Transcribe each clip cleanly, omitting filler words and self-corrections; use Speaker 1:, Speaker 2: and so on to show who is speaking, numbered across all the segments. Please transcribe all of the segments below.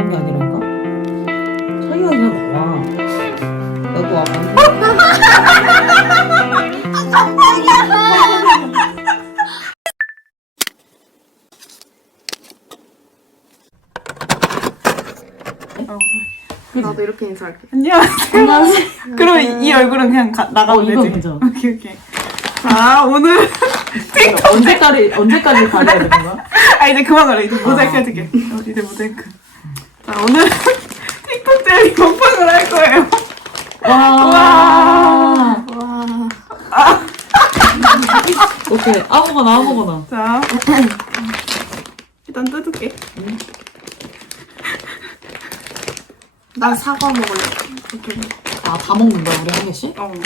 Speaker 1: 그런 게 아니라니까? 자기가 그냥 나와. 나도 안
Speaker 2: 나도 이렇게 인사할게.
Speaker 3: 안녕하세요. 그럼 이 얼굴은 그냥 나가면
Speaker 1: 이거
Speaker 3: 되지?
Speaker 1: 괜찮아.
Speaker 3: 오케이. 자, 오늘.
Speaker 1: 언제까지 가려야 되는 거야?
Speaker 3: 아, 이제 그만 가라. 이제 모자이크 해줄게. 이제 모자이크. 자, 오늘 틱톡 젤리 먹방을 할 거예요.
Speaker 1: 와.
Speaker 2: 와.
Speaker 1: 오케이. 아무거나.
Speaker 3: 자, 일단 뜯을게.
Speaker 2: 난 사과 먹을래. 이렇게.
Speaker 1: 아, 다 먹는다, 우리 한 개씩?
Speaker 3: 어.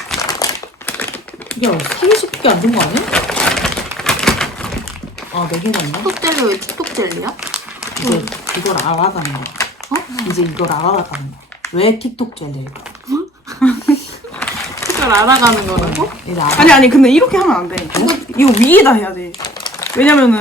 Speaker 1: 야, 3개씩밖에 안 된 거 아니야? 아, 4개나 있나?
Speaker 2: 틱톡 젤리 왜 틱톡 젤리야?
Speaker 1: 이걸 알아가는 거야. 이제 이걸 알아가는 거야. 왜 틱톡 젤리일까?
Speaker 2: 그걸 알아가는 거라고?
Speaker 1: 이제 알아.
Speaker 3: 아니, 근데 이렇게 하면 안 돼. 이거 위에다 해야 돼. 왜냐면은,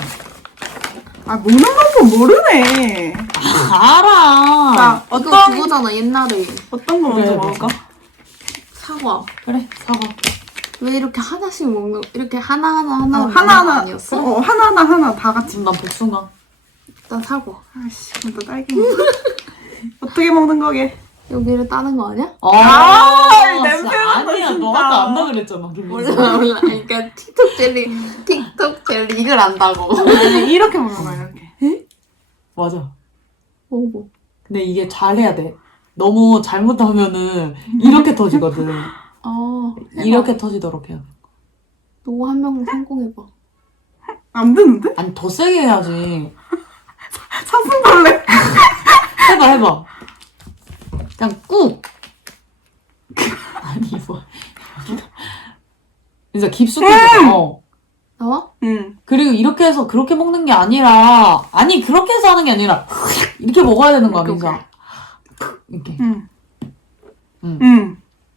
Speaker 3: 먹는 방법 모르네.
Speaker 1: 알아.
Speaker 3: 자,
Speaker 2: 이거
Speaker 3: 어떤
Speaker 2: 그거잖아 옛날에.
Speaker 3: 거 먼저
Speaker 1: 그래,
Speaker 3: 먹을까?
Speaker 2: 사과.
Speaker 1: 그래, 사과.
Speaker 2: 왜 이렇게 하나씩 먹는? 이렇게 하나하나 먹는 거
Speaker 3: 하나하나.
Speaker 2: 아니었어?
Speaker 3: 하나하나 다 같이.
Speaker 1: 지금 난 복숭아.
Speaker 2: 일단 사과.
Speaker 3: 아이씨, 또 딸기. 어떻게 먹는 거게?
Speaker 2: 여기를 따는 거 아니야?
Speaker 3: 냄새 난다,
Speaker 1: 아니야,
Speaker 3: 진짜.
Speaker 1: 너 아까 안다 그랬잖아.
Speaker 2: 몰라. 그러니까 틱톡 젤리 이걸 안다고.
Speaker 3: 아니, 이렇게 먹는 거야, 이렇게.
Speaker 1: 맞아.
Speaker 2: 뭐.
Speaker 1: 근데 이게 잘해야 돼. 너무 잘못하면은 이렇게 터지거든. 이렇게 터지도록 해야 돼.
Speaker 2: 너 한 명 성공해봐.
Speaker 3: 안 되는데?
Speaker 1: 아니, 더 세게 해야지.
Speaker 3: 사슴벌레.
Speaker 1: 해봐. 그냥 꾹. 아니, 뭐. 진짜 깊숙해져.
Speaker 2: 나와?
Speaker 3: 응.
Speaker 1: 그리고 이렇게 해서 그렇게 먹는 게 아니라, 그렇게 해서 하는 게 아니라, 이렇게 먹어야 되는 거야, 민서. 이렇게.
Speaker 3: 응.
Speaker 1: 응.
Speaker 3: 응.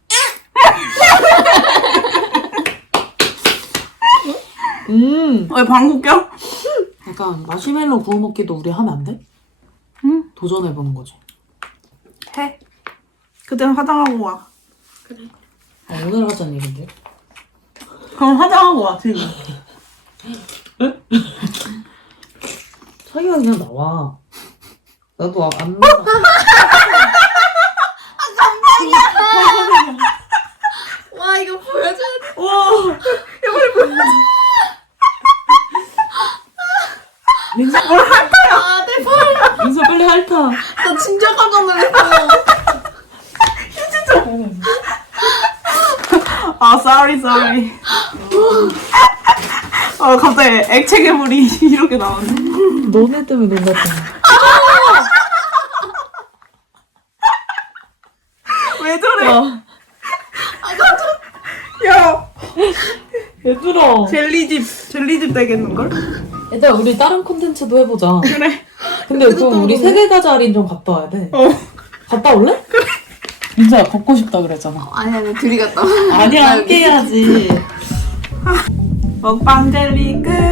Speaker 3: 왜 방구 껴?
Speaker 1: 약간 마시멜로 구워 먹기도 우리 하면 안 돼?
Speaker 3: 응.
Speaker 1: 도전해보는 거지.
Speaker 3: 해. 그땐 화장하고 와.
Speaker 2: 그래.
Speaker 1: 오늘 하자는 얘긴데?
Speaker 3: 그럼 화장하고 와, 지금.
Speaker 1: 자기가 그냥 나와. 나도 안 나와.
Speaker 2: 와 이거 보여줘야 돼.
Speaker 3: 와.
Speaker 1: 민서,
Speaker 2: 아내 팔.
Speaker 1: 민서 빨리 핥아.
Speaker 2: 나 진짜 깜짝 놀랐어.
Speaker 3: sorry. 갑자기 액체 괴물이 이렇게 나오네.
Speaker 1: 너네 때문에 놀랐잖아.
Speaker 3: 왜 저래?
Speaker 1: 야,
Speaker 3: 야,
Speaker 1: 얘들아.
Speaker 3: 젤리집 되겠는걸?
Speaker 1: 얘들아, 우리 다른 콘텐츠도 해보자.
Speaker 3: 그래.
Speaker 1: 근데 그럼 우리 세계가자 할인 좀 갔다 와야 돼. 갔다 올래?
Speaker 3: 그래.
Speaker 1: 민서야, 걷고 싶다 그랬잖아.
Speaker 2: 아니 둘이 갔다 와.
Speaker 1: 아니야, 함께 해야지.
Speaker 3: 먹방 젤리 끝.